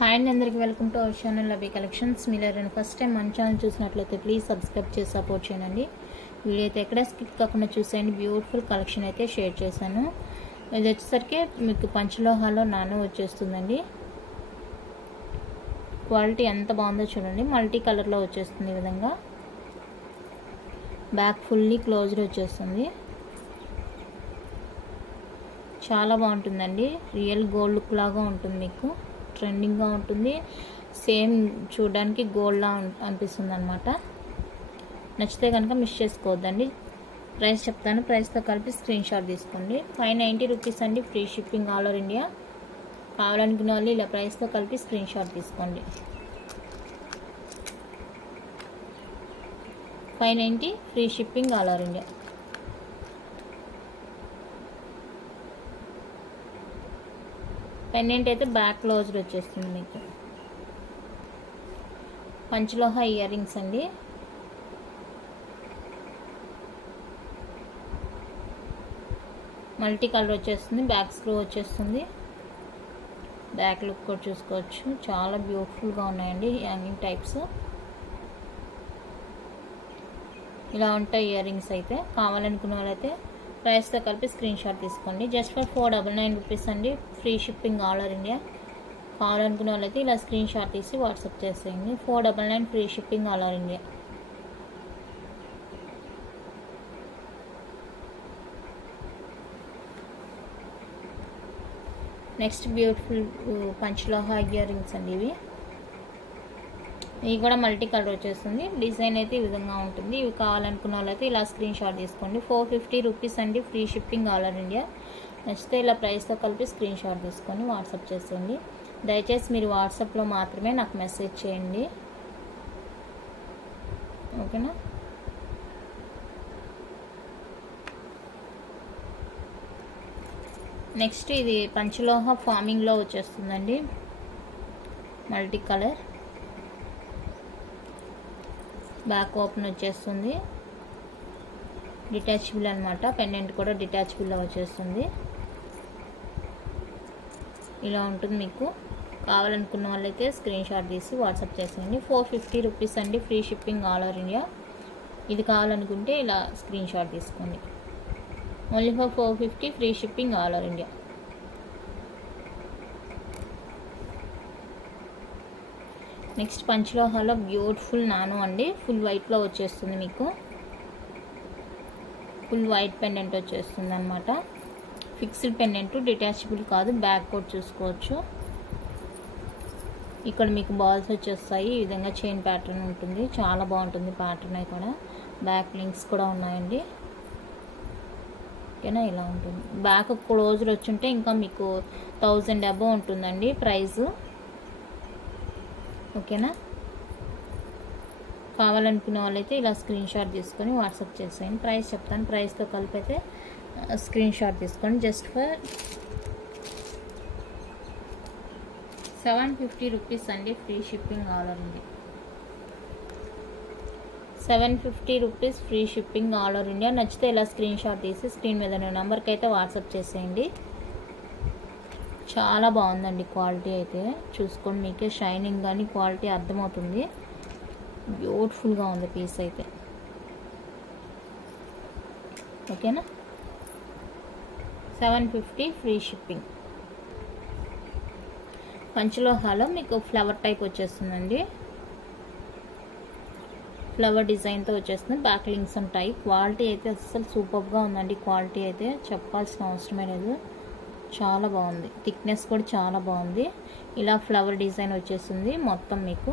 Hi అండి, అందరికీ welcome to our channel Labi collections. మీరు ఎవరైనా ఫస్ట్ టైం మన ఛానల్ చూసినట్లయితే ప్లీజ్ సబ్స్క్రైబ్ చేసి సపోర్ట్ చేయండి. వీడియో అయితే ఎక్కడ స్కిప్ కాకుండా చూసేయండి. బ్యూటిఫుల్ కలెక్షన్ అయితే షేర్ చేశాను. ఇది వచ్చేసరికి మీకు పంచలోహాలో నానో వచ్చేస్తుందండి. క్వాలిటీ ఎంత బాగుందో చూడండి. మల్టీ కలర్లో వచ్చేస్తుంది. ఈ విధంగా బ్యాక్ ఫుల్లీ క్లోజ్డ్ వచ్చేస్తుంది. చాలా బాగుంటుందండి. రియల్ గోల్డ్ లుక్ లాగా ఉంటుంది. మీకు ట్రెండింగ్గా ఉంటుంది. సేమ్ చూడడానికి గోల్డ్లా అనిపిస్తుంది అనమాట. నచ్చితే కనుక మిస్ చేసుకోవద్దండి. ప్రైస్ చెప్తాను. ప్రైస్తో కలిపి స్క్రీన్ షాట్ తీసుకోండి. 590 రూపీస్ అండి. Free shipping all over India. కావాలనుకున్న వాళ్ళు ఇలా ప్రైస్తో కలిపి స్క్రీన్ షాట్ తీసుకోండి. 590 free shipping all over India. Pendant అయితే బ్యాక్ క్లోజ్డ్ వచ్చేస్తుంది. మీకు పంచలోహ ఇయర్ రింగ్స్ అండి. మల్టీ కలర్ వచ్చేస్తుంది. బ్యాక్ స్క్రూ వచ్చేస్తుంది. బ్యాక్ లుక్ కూడా చూసుకోవచ్చు. చాలా బ్యూటిఫుల్గా ఉన్నాయండి హ్యాంగింగ్ టైప్స్. ఇలా ఉంటాయి ఇయర్ రింగ్స్ అయితే. కావాలనుకున్న వాళ్ళైతే ప్రైస్తో కలిపి స్క్రీన్ షాట్ తీసుకోండి. జస్ట్ ఫర్ 499 రూపీస్ అండి. Free shipping all over India. కావాలనుకున్న వాళ్ళైతే ఇలా స్క్రీన్ షాట్ తీసి వాట్సాప్ చేసేయండి. 499 free shipping all over India. Next beautiful panchaloha earrings అండి. ఇవి కూడా మల్టీ కలర్ వచ్చేస్తుంది. డిజైన్ అయితే ఈ విధంగా ఉంటుంది. ఇవి కావాలనుకున్న వాళ్ళైతే ఇలా స్క్రీన్ షాట్ తీసుకోండి. 450 రూపీస్ అండి. Free shipping all over India. నచ్చితే ఇలా ప్రైస్తో కలిపి స్క్రీన్ షాట్ తీసుకొని వాట్సాప్ చేసేయండి. దయచేసి మీరు వాట్సాప్లో మాత్రమే నాకు మెసేజ్ చేయండి, ఓకేనా? నెక్స్ట్ ఇది పంచలోహ ఫార్మింగ్లో వచ్చేస్తుందండి. Multi colour. బ్యాక్ ఓపెన్ వచ్చేస్తుంది. డిటాచబుల్ అనమాట. పెండెంట్ కూడా డిటాచబుల్లో వచ్చేస్తుంది. ఇలా ఉంటుంది. మీకు కావాలనుకున్న వాళ్ళైతే స్క్రీన్ షాట్ తీసి వాట్సాప్ చేసేయండి. 450 రూపీస్ అండి. Free shipping all over India. ఇది కావాలనుకుంటే ఇలా స్క్రీన్ షాట్ తీసుకోండి. Only for 450 free shipping all over India. Next పంచలోహాలో బ్యూటిఫుల్ నానో అండి. ఫుల్ వైట్లో వచ్చేస్తుంది. మీకు ఫుల్ వైట్ పెండెంట్ వచ్చేస్తుంది అనమాట. ఫిక్స్డ్ పెండెంట్, డిటాచబుల్ కాదు. బ్యాక్ కూడా చూసుకోవచ్చు. ఇక్కడ మీకు బాల్స్ వచ్చేస్తాయి. ఈ విధంగా చైన్ ప్యాటర్న్ ఉంటుంది. చాలా బాగుంటుంది ప్యాటర్న్. అవి కూడా బ్యాక్ లింక్స్ కూడా ఉన్నాయండి, ఓకేనా? ఇలా ఉంటుంది. బ్యాక్ క్లోజ్డ్ వచ్చుంటే ఇంకా మీకు 1000 అబోవ్ ఉంటుందండి ప్రైస్, ఓకేనా? కావాలనుకున్న వాళ్ళైతే ఇలా స్క్రీన్ షాట్ తీసుకొని వాట్సాప్ చేసేయండి. ప్రైస్ చెప్తాను. ప్రైస్తో కలిపి అయితే స్క్రీన్ షాట్ తీసుకోండి. జస్ట్ ఫర్ 750 రూపీస్ అండి. Free shipping all over India. 750 rupees free shipping all over India. నచ్చితే ఇలా స్క్రీన్ షాట్ తీసి స్క్రీన్ మీద నెంబర్కి అయితే వాట్సాప్ చేసేయండి. చాలా బాగుందండి క్వాలిటీ అయితే. చూసుకోండి, మీకే షైనింగ్ కానీ క్వాలిటీ అర్థమవుతుంది. బ్యూటిఫుల్గా ఉంది పీస్ అయితే, ఓకేనా? 750 ఫ్రీ షిప్పింగ్. పంచలోహాలో మీకు ఫ్లవర్ టైప్ వచ్చేస్తుందండి. ఫ్లవర్ డిజైన్తో వచ్చేస్తుంది. బ్యాక్ లింక్స్ ఉంటాయి. క్వాలిటీ అయితే అసలు సూపర్గా ఉందండి. క్వాలిటీ అయితే చెప్పాల్సిన అవసరమే లేదు. చాలా బాగుంది. థిక్నెస్ కూడా చాలా బాగుంది. ఇలా ఫ్లవర్ డిజైన్ వచ్చేస్తుంది మొత్తం మీకు.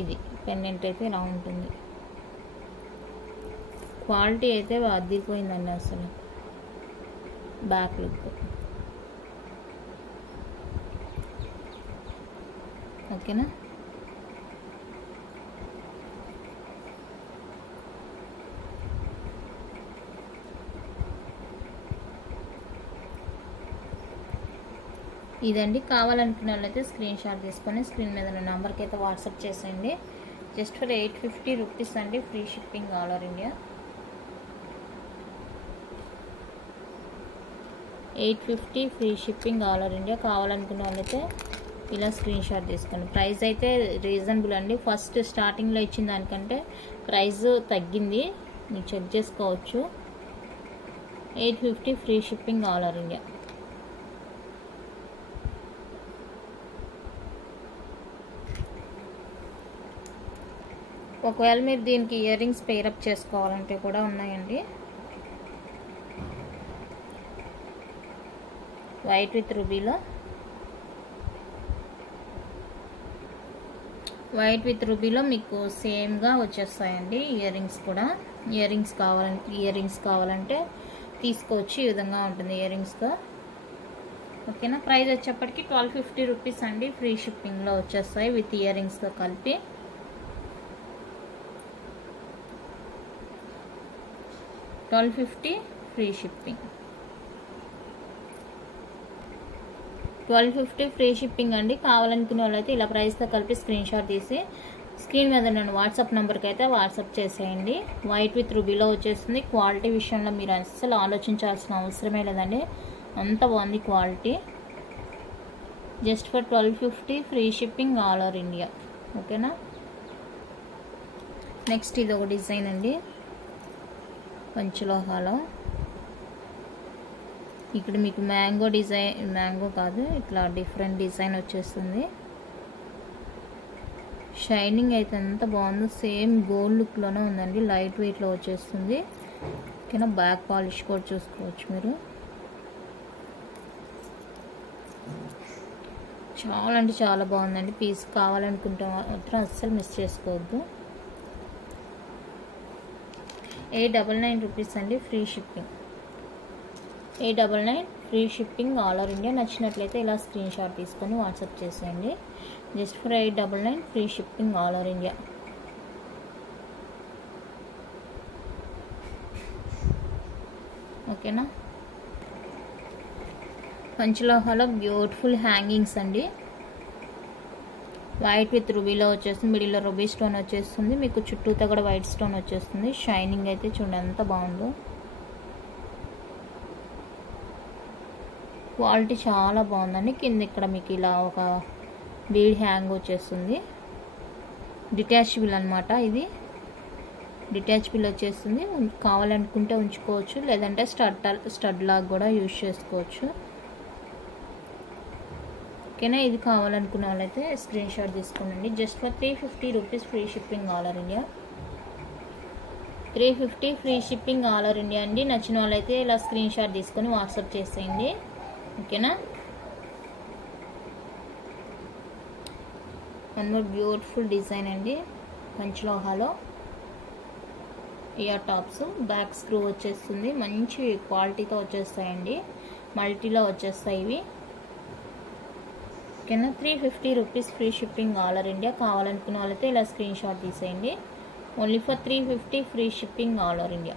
ఇది పెండెంట్ అయితే ఇలా ఉంటుంది. క్వాలిటీ అయితే అదిరిపోయిందండి అసలు. బ్యాక్ లుక్, ఓకేనా? ఇదండి. కావాలనుకున్న వాళ్ళైతే స్క్రీన్ షాట్ తీసుకొని స్క్రీన్ మీద ఉన్న నెంబర్కి అయితే వాట్సాప్ చేసేయండి. జస్ట్ ఫర్ 850 రూపీస్ అండి. Free shipping all over India. 850 free shipping all over India. కావాలనుకున్న వాళ్ళైతే ఇలా స్క్రీన్ షాట్ తీసుకోండి. ప్రైస్ అయితే రీజనబుల్ అండి. ఫస్ట్ స్టార్టింగ్లో ఇచ్చిన దానికంటే ప్రైస్ తగ్గింది, మీరు చెక్ చేసుకోవచ్చు. 850 free shipping all over India. ఒకవేళ మీరు దీనికి ఇయర్ రింగ్స్ పేరప్ చేసుకోవాలంటే కూడా ఉన్నాయండి. వైట్ విత్ రూబీలో, వైట్ విత్ రూబీలో మీకు సేమ్గా వచ్చేస్తాయండి ఇయర్ రింగ్స్ కూడా. ఇయర్ రింగ్స్ కావాలంటే తీసుకోవచ్చు. ఈ విధంగా ఉంటుంది ఇయర్ రింగ్స్తో. ఓకేనా. ప్రైస్ వచ్చేప్పటికి 1250 రూపీస్ అండి. ఫ్రీ షిప్పింగ్లో వచ్చేస్తాయి విత్ ఇయర్ రింగ్స్తో కలిపి. $1250 ఫ్రీ షిప్పింగ్. 1250 ఫ్రీ షిప్పింగ్ అండి. కావాలనుకునే వాళ్ళైతే ఇలా ప్రైస్తో కలిపి స్క్రీన్ షాట్ తీసి స్క్రీన్ మీద నేను వాట్సాప్ నెంబర్కి అయితే వాట్సాప్ చేసేయండి. వైట్ విత్ రూబీలో వచ్చేస్తుంది. క్వాలిటీ విషయంలో మీరు అస్సలు ఆలోచించాల్సిన అవసరమే లేదండి, అంత బాగుంది quality. Just for 1250 free shipping all over India. ఓకేనా. నెక్స్ట్ ఇది ఒక డిజైన్ అండి, పంచలోహాలో. ఇక్కడ మీకు మ్యాంగో డిజైన్, మ్యాంగో కాదు, ఇట్లా డిఫరెంట్ డిజైన్ వచ్చేస్తుంది. షైనింగ్ అయితే ఎంత బాగుందో, సేమ్ గోల్డ్ లుక్లోనే ఉందండి. లైట్ వెయిట్లో వచ్చేస్తుంది. ఓకేనా. బ్యాక్ పాలిష్ కూడా చూసుకోవచ్చు మీరు. చాలా అంటే చాలా బాగుందండి. పీస్ కావాలనుకుంటే మాత్రం అస్సలు మిస్ చేసుకోవద్దు. 899 రూపీస్ అండి. Free shipping. 899 free shipping all over India. నచ్చినట్లయితే ఇలా స్క్రీన్ షాట్ తీసుకొని వాట్సాప్ చేసేయండి. Just for 899 free shipping all over India. ఓకేనా. పంచలోహాలో బ్యూటిఫుల్ హ్యాంగింగ్స్ అండి. వైట్ విత్ రూబీలో వచ్చేస్తుంది. మిడిల్లో రూబీ స్టోన్ వచ్చేస్తుంది. మీకు చుట్టూతో కూడా వైట్ స్టోన్ వచ్చేస్తుంది. షైనింగ్ అయితే చూడండి ఎంత బాగుందో. క్వాలిటీ చాలా బాగుందండి. కింద ఇక్కడ మీకు ఇలా ఒక బీడ్ హ్యాంగ్ వచ్చేస్తుంది. డిటాచబుల్ అనమాట ఇది. డిటాచబుల్ వచ్చేస్తుంది. కావాలనుకుంటే ఉంచుకోవచ్చు, లేదంటే స్టడ్ లాగా కూడా యూజ్ చేసుకోవచ్చు. ఓకేనా. ఇది కావాలనుకున్న వాళ్ళైతే స్క్రీన్ షాట్ తీసుకోండి. Just for 350 rupees free shipping all over India. 350 free shipping all over India అండి. నచ్చిన వాళ్ళైతే ఇలా స్క్రీన్ షాట్ తీసుకొని వాట్సాప్ చేసేయండి. ఓకేనా. వన్ మోర్ బ్యూటిఫుల్ డిజైన్ అండి, పంచలోహాలో. ఇయర్ టాప్స్, బ్యాక్ స్క్రూ వచ్చేస్తుంది. మంచి క్వాలిటీతో వచ్చేస్తాయండి. మల్టీలో వచ్చేస్తాయి ఇవి. ఓకేనా. 350 rupees free shipping all over India. కావాలనుకున్న వాళ్ళైతే ఇలా స్క్రీన్ షాట్ తీసేయండి. Only for 350 free shipping all over India.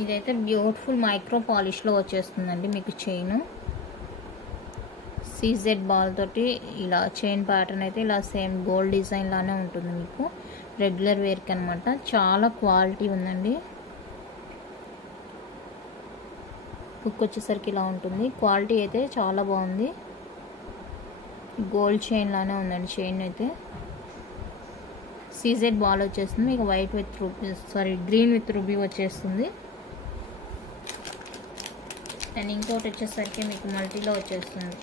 ఇదైతే బ్యూటిఫుల్ మైక్రో పాలిష్లో వచ్చేస్తుందండి. మీకు చైన్ సీజెడ్ బాల్ తోటి ఇలా చైన్ ప్యాటర్న్ అయితే ఇలా సేమ్ గోల్డ్ డిజైన్ లానే ఉంటుంది. మీకు రెగ్యులర్ వేర్కి అనమాట. చాలా క్వాలిటీ ఉందండి. బుక్ వచ్చేసరికి ఇలా ఉంటుంది. క్వాలిటీ అయితే చాలా బాగుంది. గోల్డ్ చైన్ లానే ఉందండి. చైన్ అయితే సీజెడ్ బాల్ వచ్చేస్తుంది. మీకు white with ruby, green with ruby వచ్చేస్తుంది. అండ్ ఇంకోటి వచ్చేసరికి మీకు మల్టీలో వచ్చేస్తుంది.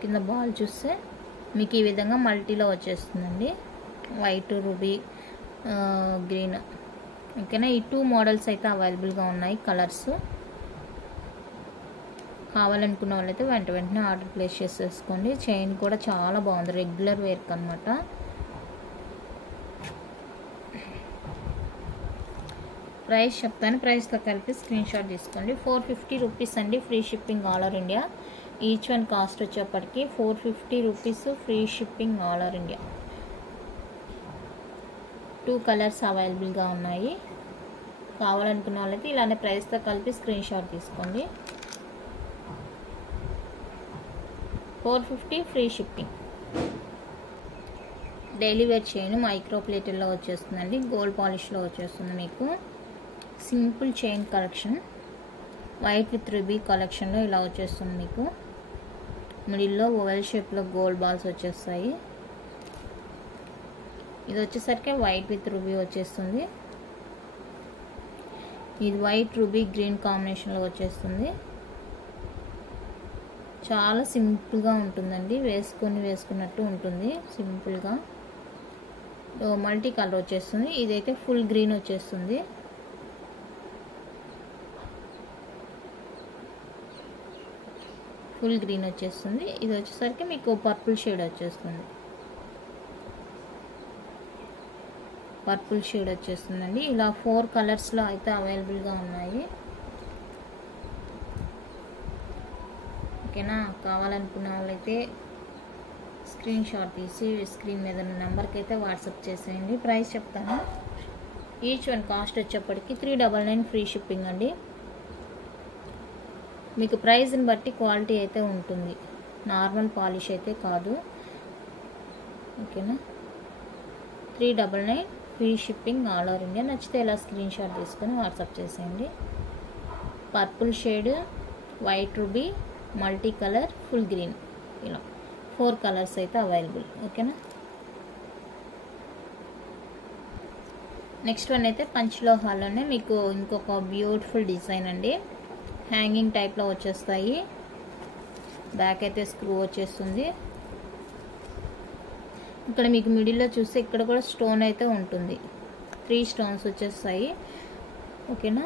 కింద బాల్ చూస్తే మీకు ఈ విధంగా మల్టీలో వచ్చేస్తుందండి. White ruby, green. ఓకేనా. ఈ 2 మోడల్స్ అయితే అవైలబుల్గా ఉన్నాయి, కలర్స్. కావాలనుకున్న వాళ్ళైతే వెంటనే ఆర్డర్ ప్లేస్ చేసేసుకోండి. చైన్ కూడా చాలా బాగుంది, రెగ్యులర్ వేర్క్ అనమాట. ప్రైస్ చెప్తాను, ప్రైస్తో కలిపి స్క్రీన్ షాట్ తీసుకోండి. 450 రూపీస్ అండి. Free shipping all over India. Each one cost వచ్చేప్పటికి 450 rupees. Free shipping all over India. 2 colours అవైలబుల్గా ఉన్నాయి. కావాలనుకున్న వాళ్ళైతే ఇలానే ప్రైస్తో కలిపి స్క్రీన్ షాట్ తీసుకోండి. 450 free shipping. Daily wear chain micro ప్లేటెడ్లో వచ్చేస్తుందండి, గోల్డ్ పాలిష్లో వచ్చేస్తుంది మీకు. Simple chain collection, white with ruby కలెక్షన్లో ఇలా వచ్చేస్తుంది మీకు. మిడిల్లో ఓవెల్ షేప్లో గోల్డ్ బాల్స్ వచ్చేస్తాయి. ఇది వచ్చేసరికి వైట్ విత్ రూబీ వచ్చేస్తుంది. ఇది వైట్ రూబీ గ్రీన్ కాంబినేషన్లో వచ్చేస్తుంది. చాలా సింపుల్గా ఉంటుందండి, వేసుకున్నట్టు ఉంటుంది సింపుల్గా. మల్టీ కలర్ వచ్చేస్తుంది. ఇదైతే ఫుల్ గ్రీన్ వచ్చేస్తుంది. ఫుల్ గ్రీన్ వచ్చేస్తుంది. ఇది వచ్చేసరికి మీకు పర్పుల్ షేడ్ వచ్చేస్తుంది. పర్పుల్ షేడ్ వచ్చేస్తుందండి. ఇలా 4 కలర్స్లో అయితే అవైలబుల్గా ఉన్నాయి. ఓకేనా, కావాలనుకున్న వాళ్ళైతే స్క్రీన్ షాట్ తీసి స్క్రీన్ మీద ఉన్న నెంబర్కి అయితే వాట్సాప్ చేసేయండి. ప్రైస్ చెప్తాను. ఈచ్ వన్ కాస్ట్ వచ్చేప్పటికి 399 ఫ్రీ షిప్పింగ్ అండి. మీకు ప్రైస్ని బట్టి క్వాలిటీ అయితే ఉంటుంది, నార్మల్ పాలిష్ అయితే కాదు. ఓకేనా, 399 free shipping all over India. నచ్చితే ఇలా స్క్రీన్ షాట్ తీసుకొని వాట్సాప్ చేసేయండి. Purple shade, white ruby, multi colour, full green, ఇలా 4 కలర్స్ అయితే అవైలబుల్. ఓకేనా, నెక్స్ట్ వన్ అయితే పంచలోహాల్లోనే మీకు ఇంకొక బ్యూటిఫుల్ డిజైన్ అండి. హ్యాంగింగ్ టైప్లో వచ్చేస్తాయి. బ్యాక్ అయితే స్క్రూ వచ్చేస్తుంది. ఇక్కడ మీకు మిడిల్లో చూస్తే ఇక్కడ కూడా స్టోన్ అయితే ఉంటుంది. 3 స్టోన్స్ వచ్చేస్తాయి. ఓకేనా,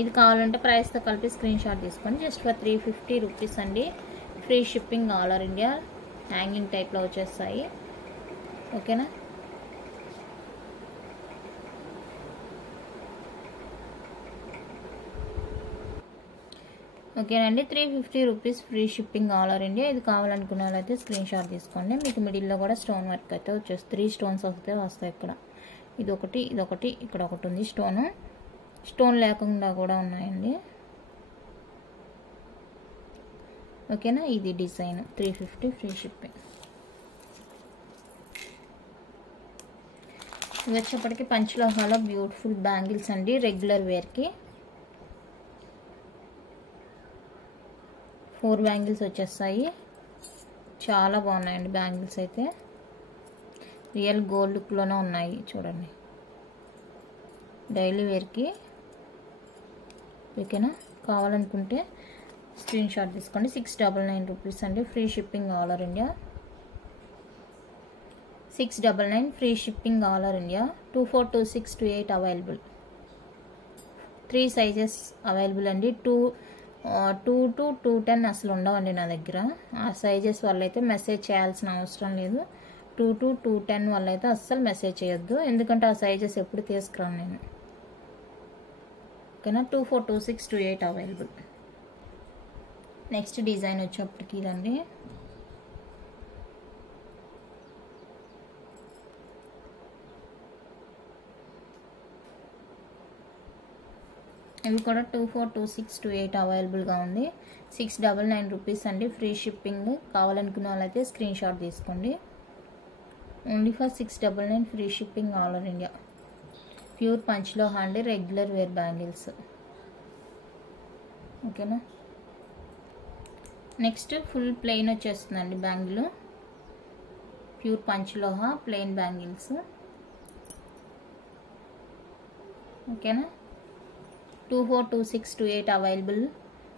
ఇది కావాలంటే ప్రైస్తో కలిపి స్క్రీన్ షాట్ తీసుకోండి. జస్ట్ ఫర్ 350 రూపీస్ అండి. Free shipping all over India. Hanging టైప్లో వచ్చేస్తాయి. ఓకేనా, ఓకేనండి. 350 rupees free shipping all over India. ఇది కావాలనుకున్న వాళ్ళైతే స్క్రీన్ షాట్ తీసుకోండి. మీకు మిడిల్లో కూడా స్టోన్ వర్క్ అయితే వచ్చేస్తుంది. 3 స్టోన్స్ అయితే వస్తాయి. ఇక్కడ ఇదొకటి, ఇక్కడ ఒకటి ఉంది స్టోన్ లేకుండా కూడా ఉన్నాయండి. ఓకేనా, ఇది డిజైన్ 350 ఫ్రీ షిప్పింగ్. ఇది వచ్చేప్పటికి పంచలోహాలో బ్యూటిఫుల్ బ్యాంగిల్స్ అండి, రెగ్యులర్ వేర్కి. 4 బ్యాంగిల్స్ వచ్చేస్తాయి. చాలా బాగున్నాయండి బ్యాంగిల్స్ అయితే. రియల్ గోల్డ్ లుక్లోనే ఉన్నాయి చూడండి. డైలీ వేర్కి. ఓకేనా, కావాలనుకుంటే స్క్రీన్ షాట్ తీసుకోండి. 699 రూపీస్ అండి. Free shipping all over India. 699 free shipping all over India. 24, 26, 28 available. 3 sizes available అండి. 2 to 210 అసలు ఉండవండి నా దగ్గర. ఆ సైజెస్ వాళ్ళైతే మెసేజ్ చేయాల్సిన అవసరం లేదు. 2 to 210 వాళ్ళైతే అస్సలు మెసేజ్ చేయొద్దు, ఎందుకంటే ఆ సైజెస్ ఎప్పుడు తీసుకురాను నేను. ఓకేనా, 24, 26, 28 అవైలబుల్. నెక్స్ట్ డిజైన్ వచ్చేప్పటికి ఇదండి. ఇవి కూడా 24, 26, 28 అవైలబుల్గా ఉంది. 699 రూపీస్ అండి. Free shipping. కావాలనుకున్న వాళ్ళైతే స్క్రీన్ షాట్ తీసుకోండి. Only for 699 free shipping all over India. Pure పంచ్లో హ్యాండ్ రెగ్యులర్ వేర్ బ్యాంగిల్స్. ఓకేనా, నెక్స్ట్ ఫుల్ ప్లెయిన్ వచ్చేస్తుందండి బ్యాంగిల్. ప్యూర్ పంచ్లోహా ప్లెయిన్ బ్యాంగిల్స్. ఓకేనా, 24, 26, 28 available.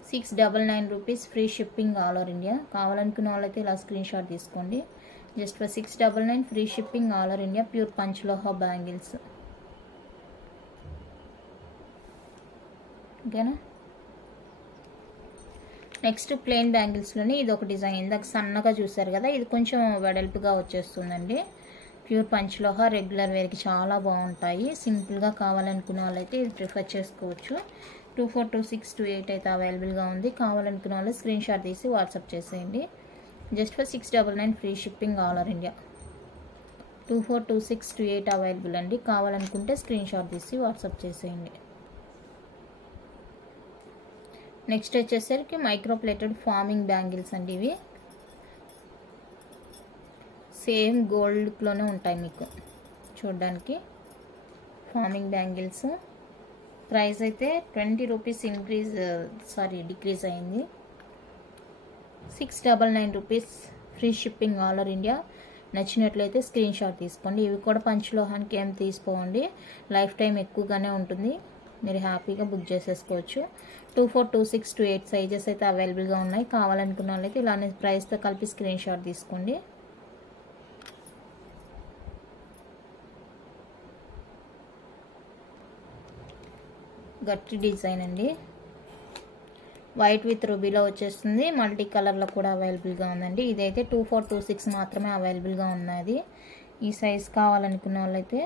699 rupees free shipping all over India. కావాలనుకున్న వాళ్ళైతే ఇలా స్క్రీన్ షాట్ తీసుకోండి. Just for 699 free shipping all over India. Pure పంచ్లోహా బ్యాంగిల్స్. ఓకేనా, నెక్స్ట్ ప్లెయిన్ బ్యాంగిల్స్లోని ఇది ఒక డిజైన్. ఇందాక సన్నగా చూసారు కదా, ఇది కొంచెం వెడల్పుగా వచ్చేస్తుందండి. ప్యూర్ పంచ్లోహా రెగ్యులర్ వేర్కి చాలా బాగుంటాయి. సింపుల్గా కావాలనుకున్న వాళ్ళైతే ఇది ప్రిఫర్ చేసుకోవచ్చు. 24, 26, 28 అయితే అవైలబుల్గా ఉంది. కావాలనుకున్న వాళ్ళు స్క్రీన్ షాట్ తీసి వాట్సాప్ చేసేయండి. Just for 699 free shipping all over India. 24, 26, 28 available అండి. కావాలనుకుంటే స్క్రీన్ షాట్ తీసి వాట్సాప్ చేసేయండి. నెక్స్ట్ వచ్చేసరికి మైక్రో ప్లేటెడ్ ఫార్మింగ్ బ్యాంగిల్స్ అండి. ఇవి సేమ్ గోల్డ్ లుక్లోనే ఉంటాయి మీకు చూడడానికి. Farming bangles. ప్రైస్ అయితే 20 రూపీస్ డిక్రీజ్ అయింది. 699 rupees. Free shipping all over India. నచ్చినట్లయితే స్క్రీన్ షాట్ తీసుకోండి. ఇవి కూడా పంచలోహానికి ఏం తీసుకోండి, లైఫ్ టైం ఎక్కువగానే ఉంటుంది. మీరు హ్యాపీగా బుక్ చేసేసుకోవచ్చు. 24, 26, 28 సైజెస్ అయితే అవైలబుల్గా ఉన్నాయి. కావాలనుకున్న వాళ్ళైతే ఇలానే ప్రైస్తో కలిపి స్క్రీన్ షాట్ తీసుకోండి. గట్టి డిజైన్ అండి. వైట్ విత్ రూబీలో వచ్చేస్తుంది. మల్టీ కలర్లో కూడా అవైలబుల్గా ఉందండి. ఇదైతే 24, 26 మాత్రమే అవైలబుల్గా ఉన్నది. ఈ సైజ్ కావాలనుకున్న వాళ్ళైతే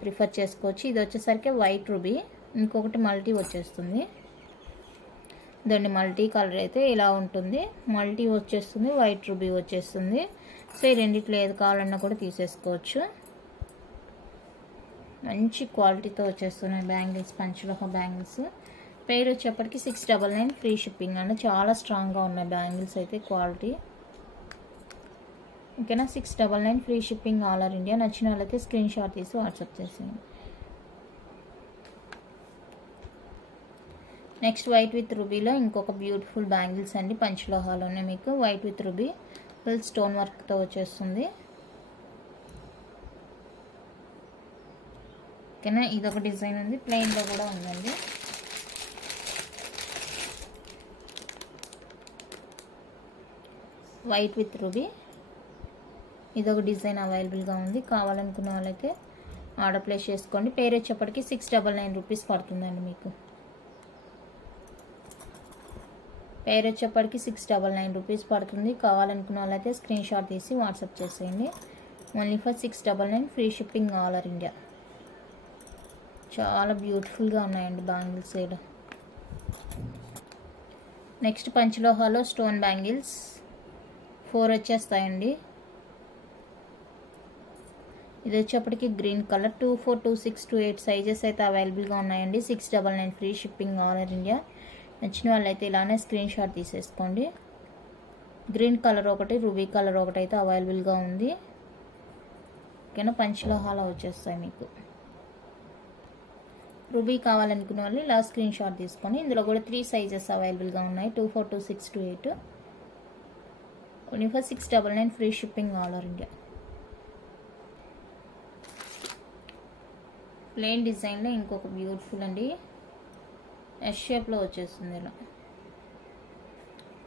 ప్రిఫర్ చేసుకోవచ్చు. ఇది వచ్చేసరికి వైట్ రూబీ, ఇంకొకటి మల్టీ వచ్చేస్తుంది. దాన్ని మల్టీ కలర్ అయితే ఇలా ఉంటుంది. మల్టీ వచ్చేస్తుంది, వైట్ రూబీ వచ్చేస్తుంది. సో ఈ రెండిట్లో ఏది కావాలన్నా కూడా తీసేసుకోవచ్చు. మంచి క్వాలిటీతో వచ్చేస్తున్నాయి బ్యాంగిల్స్, పంచలోహ బ్యాంగిల్స్. పేరు వచ్చేప్పటికి 699 ఫ్రీ షిప్పింగ్ అండి. చాలా స్ట్రాంగ్గా ఉన్నాయి బ్యాంగిల్స్ అయితే క్వాలిటీ. ఓకేనా. 699 free shipping all over India. నచ్చిన వాళ్ళైతే స్క్రీన్ షాట్ తీసి వాట్సాప్ చేసేయండి. నెక్స్ట్ వైట్ విత్ రూబీలో ఇంకొక బ్యూటిఫుల్ బ్యాంగిల్స్ అండి. పంచలోహాలోనే మీకు white with ruby full stone వర్క్తో వచ్చేస్తుంది. ఓకేనా. ఇదొక డిజైన్ ఉంది, ప్లెయిన్లో కూడా ఉందండి. వైట్ విత్ రూబీ ఇదొక డిజైన్ అవైలబుల్గా ఉంది. కావాలనుకున్న వాళ్ళైతే ఆర్డర్ ప్లేస్ చేసుకోండి. పేరు వచ్చేప్పటికి 699 రూపీస్ పడుతుందండి మీకు. పేరు వచ్చేప్పటికి 699 రూపీస్ పడుతుంది. కావాలనుకున్న వాళ్ళైతే స్క్రీన్ షాట్ తీసి వాట్సాప్ చేసేయండి. Only for 699 free shipping all over India. చాలా బ్యూటిఫుల్గా ఉన్నాయండి బ్యాంగిల్స్ ఇక్కడ. నెక్స్ట్ పంచలోహాలో స్టోన్ బ్యాంగిల్స్ 4 వచ్చేస్తాయండి. ఇది వచ్చేప్పటికి గ్రీన్ కలర్. 24, 26, 28 సైజెస్ అయితే అవైలబుల్గా ఉన్నాయండి. 699 free shipping all over India. నచ్చిన వాళ్ళైతే ఇలానే స్క్రీన్ షాట్ తీసేసుకోండి. గ్రీన్ కలర్ ఒకటి, రూబీ కలర్ ఒకటి అయితే అవైలబుల్గా ఉంది. ఓకేనా. పంచలోహాలో వచ్చేస్తాయి మీకు. రూబీ కావాలనుకున్న వాళ్ళు ఇలా స్క్రీన్ షాట్ తీసుకొని, ఇందులో కూడా 3 సైజెస్ అవైలబుల్గా ఉన్నాయి. 24, 26, 28. Only for 699 free shipping all over India. Plain డిజైన్లో ఇంకొక బ్యూటిఫుల్ అండి. ఎస్ షేప్లో వచ్చేస్తుంది ఇలా.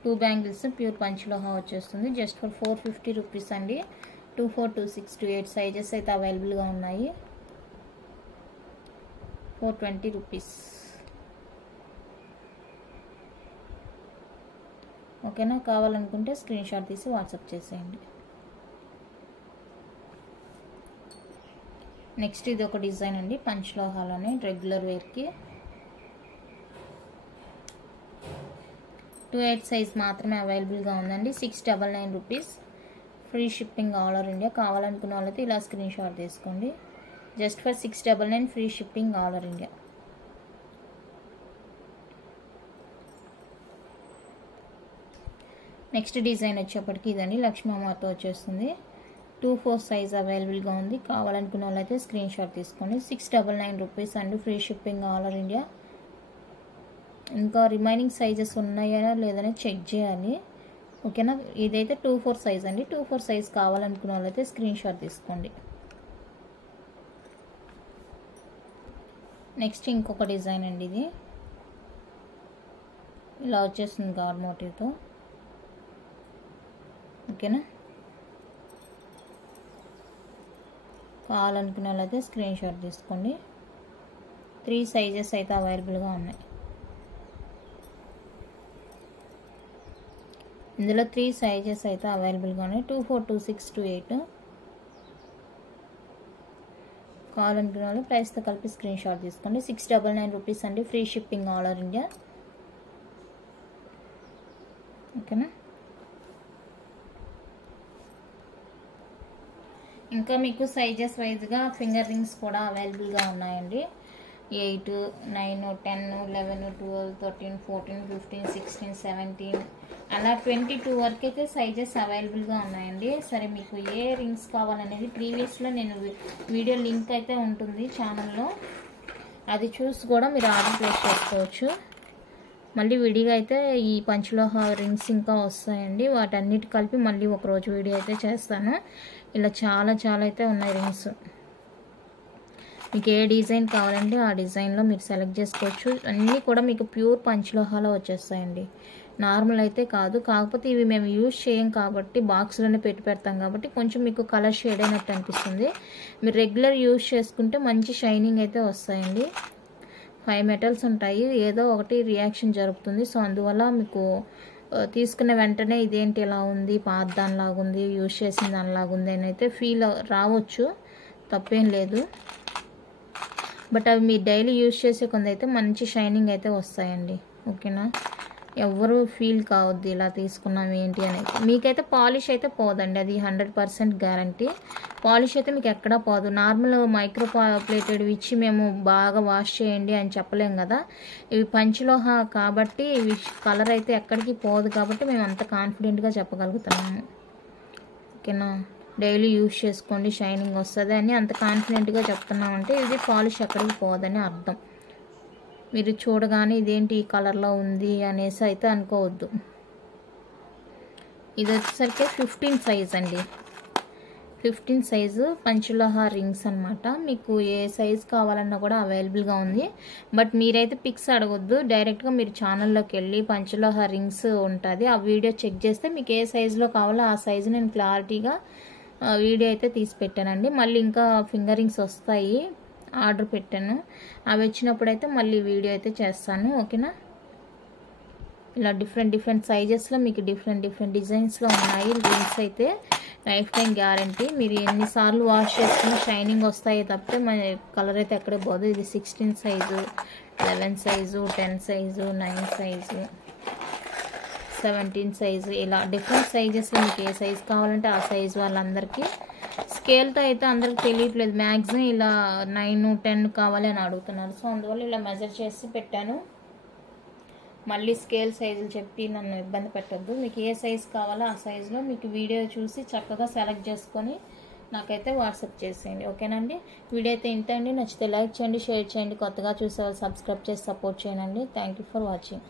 2 బ్యాంగిల్స్ ప్యూర్ పంచలోహ వచ్చేస్తుంది. జస్ట్ ఫర్ 450 రూపీస్ అండి. 24, 26, 28 సైజెస్ అయితే అవైలబుల్గా ఉన్నాయి. 420 రూపీస్. ఓకేనా. కావాలనుకుంటే స్క్రీన్ షాట్ తీసి వాట్సాప్ చేసేయండి. నెక్స్ట్ ఇది ఒక డిజైన్ అండి. పంచలోహాలోనే రెగ్యులర్ వేర్కి 28 సైజ్ మాత్రమే అవైలబుల్గా ఉందండి. 699 rupees free shipping all over India. కావాలనుకున్న వాళ్ళైతే ఇలా స్క్రీన్ షాట్ తీసుకోండి. Just for 699 free shipping all over India. Next design వచ్చేప్పటికి ఇదండి. లక్ష్మీమాతో వచ్చేస్తుంది. 24 సైజ్ అవైలబుల్గా ఉంది. కావాలనుకున్న వాళ్ళైతే స్క్రీన్ షాట్ తీసుకోండి. 699 రూపీస్ అండి. Free shipping all over India. ఇంకా రిమైనింగ్ సైజెస్ ఉన్నాయా లేదని చెక్ చేయాలి. ఓకేనా. ఇదైతే 24 సైజ్ అండి. 24 సైజ్ కావాలనుకున్న వాళ్ళైతే స్క్రీన్ షాట్ తీసుకోండి. నెక్స్ట్ ఇంకొక డిజైన్ అండి. ఇది ఇలా వచ్చేస్తుంది గాడ్ మోటివ్తో. ఓకేనా. కావాలనుకున్న వాళ్ళైతే స్క్రీన్ షాట్ తీసుకోండి. 3 సైజెస్ అయితే అవైలబుల్గా ఉన్నాయి. ఇందులో 3 సైజెస్ అయితే అవైలబుల్గా ఉన్నాయి. 24, 26, 28. కావాలనుకున్న వాళ్ళు ప్రైస్తో కలిపి స్క్రీన్ షాట్ తీసుకోండి. 699 రూపీస్ అండి. Free shipping all over India. ఓకేనా. ఇంకా మీకు సైజెస్ వైజ్గా ఫింగర్ రింగ్స్ కూడా అవైలబుల్గా ఉన్నాయండి. 8, 9, 10, 11, 12, 13, 14, 15, 16, 17 అలా 22 వరకు అయితే సైజెస్ అవైలబుల్గా ఉన్నాయండి. సరే మీకు ఏ రింగ్స్ కావాలనేది ప్రీవియస్లో నేను వీడియో లింక్ అయితే ఉంటుంది ఛానల్లో, అది చూసి కూడా మీరు ఆర్డర్ ప్లేస్ చేసుకోవచ్చు. మళ్ళీ విడిగా అయితే ఈ పంచలోహ రింగ్స్ ఇంకా వస్తాయండి, వాటన్నిటి కలిపి మళ్ళీ ఒకరోజు వీడియో అయితే చేస్తాను. ఇలా చాలా చాలా అయితే ఉన్నాయి రింగ్స్. మీకు ఏ డిజైన్ కావాలంటే ఆ డిజైన్లో మీరు సెలెక్ట్ చేసుకోవచ్చు. అన్నీ కూడా మీకు ప్యూర్ పంచలోహాలో వచ్చేస్తాయండి, నార్మల్ అయితే కాదు. కాకపోతే ఇవి మేము యూజ్ చేయం కాబట్టి బాక్స్లోనే పెట్టి పెడతాం కాబట్టి కొంచెం మీకు కలర్ షేడ్ అయినట్టు అనిపిస్తుంది. మీరు రెగ్యులర్ యూజ్ చేసుకుంటే మంచి షైనింగ్ అయితే వస్తాయండి. 5 మెటల్స్ ఉంటాయి, ఏదో ఒకటి రియాక్షన్ జరుగుతుంది. సో అందువల్ల మీకు తీసుకున్న వెంటనే ఇదేంటి ఇలా ఉంది, పాత దానిలాగా ఉంది, యూజ్ చేసిన దానిలాగా ఉంది అని అయితే ఫీల్ రావచ్చు, తప్పేం లేదు. బట్ అవి మీరు డైలీ యూజ్ చేసే కొందైతే మంచి షైనింగ్ అయితే వస్తాయండి. ఓకేనా, ఎవరు ఫీల్ కావద్దు ఇలా తీసుకున్నాం ఏంటి అని. మీకైతే పాలిష్ అయితే పోదండి, అది 100% గ్యారంటీ. పాలిష్ అయితే మీకు ఎక్కడా పోదు. నార్మల్ మైక్రో ప్లేటెడ్ ఇచ్చి మేము బాగా వాష్ చేయండి అని చెప్పలేం కదా. ఇవి పంచలోహ కాబట్టి ఇవి కలర్ అయితే ఎక్కడికి పోదు కాబట్టి మేము అంత కాన్ఫిడెంట్గా చెప్పగలుగుతున్నాము. ఓకేనా, డైలీ యూజ్ చేసుకోండి షైనింగ్ వస్తుంది అని అంత కాన్ఫిడెంట్గా చెప్తున్నామంటే ఇది పాలిష్ ఎక్కడికి పోదని అర్థం. మీరు చూడగానే ఇదేంటి ఈ కలర్లో ఉంది అనేసి అయితే అనుకోవద్దు. ఇది వచ్చేసరికి 15 సైజ్ అండి, 15 సైజు పంచలోహ రింగ్స్ అనమాట. మీకు ఏ సైజ్ కావాలన్నా కూడా అవైలబుల్గా ఉంది. బట్ మీరైతే పిక్స్ అడగొద్దు, డైరెక్ట్గా మీరు ఛానల్లోకి వెళ్ళి పంచలోహ రింగ్స్ ఉంటుంది, ఆ వీడియో చెక్ చేస్తే మీకు ఏ సైజులో కావాలో ఆ సైజు నేను క్లారిటీగా వీడియో అయితే తీసి పెట్టానండి. మళ్ళీ ఇంకా ఫింగర్ రింగ్స్ వస్తాయి, ఆర్డర్ పెట్టాను, అవి వచ్చినప్పుడు అయితే మళ్ళీ వీడియో అయితే చేస్తాను. ఓకేనా, ఇలా డిఫరెంట్ సైజెస్లో మీకు డిఫరెంట్ డిజైన్స్లో ఉన్నాయి రింగ్స్ అయితే. లైఫ్ టైం గ్యారంటీ, మీరు ఎన్నిసార్లు వాష్ చేసుకుని షైనింగ్ వస్తాయి తప్పితే మన కలర్ అయితే ఎక్కడే పోదు. ఇది 16 size, 11 size, 10 size, 9 size, 17 size, ఇలా డిఫరెంట్ సైజెస్లో మీకు ఏ సైజు కావాలంటే ఆ సైజు వాళ్ళందరికీ. స్కేల్తో అయితే అందరికి తెలియట్లేదు, మ్యాక్సిమం ఇలా 9, 10 కావాలి అని అడుగుతున్నారు. సో అందువల్ల ఇలా మెజర్ చేసి పెట్టాను. మళ్ళీ స్కేల్ సైజులు చెప్పి నన్ను ఇబ్బంది పెట్టద్దు. మీకు ఏ సైజు కావాలో ఆ సైజులో మీకు వీడియో చూసి చక్కగా సెలెక్ట్ చేసుకొని నాకైతే వాట్సాప్ చేసేయండి. ఓకేనండి, వీడియో అయితే ఇంత అండి. నచ్చితే లైక్ చేయండి, షేర్ చేయండి, కొత్తగా చూసే వాళ్ళు సబ్స్క్రైబ్ చేసి సపోర్ట్ చేయండి. Thank you for watching.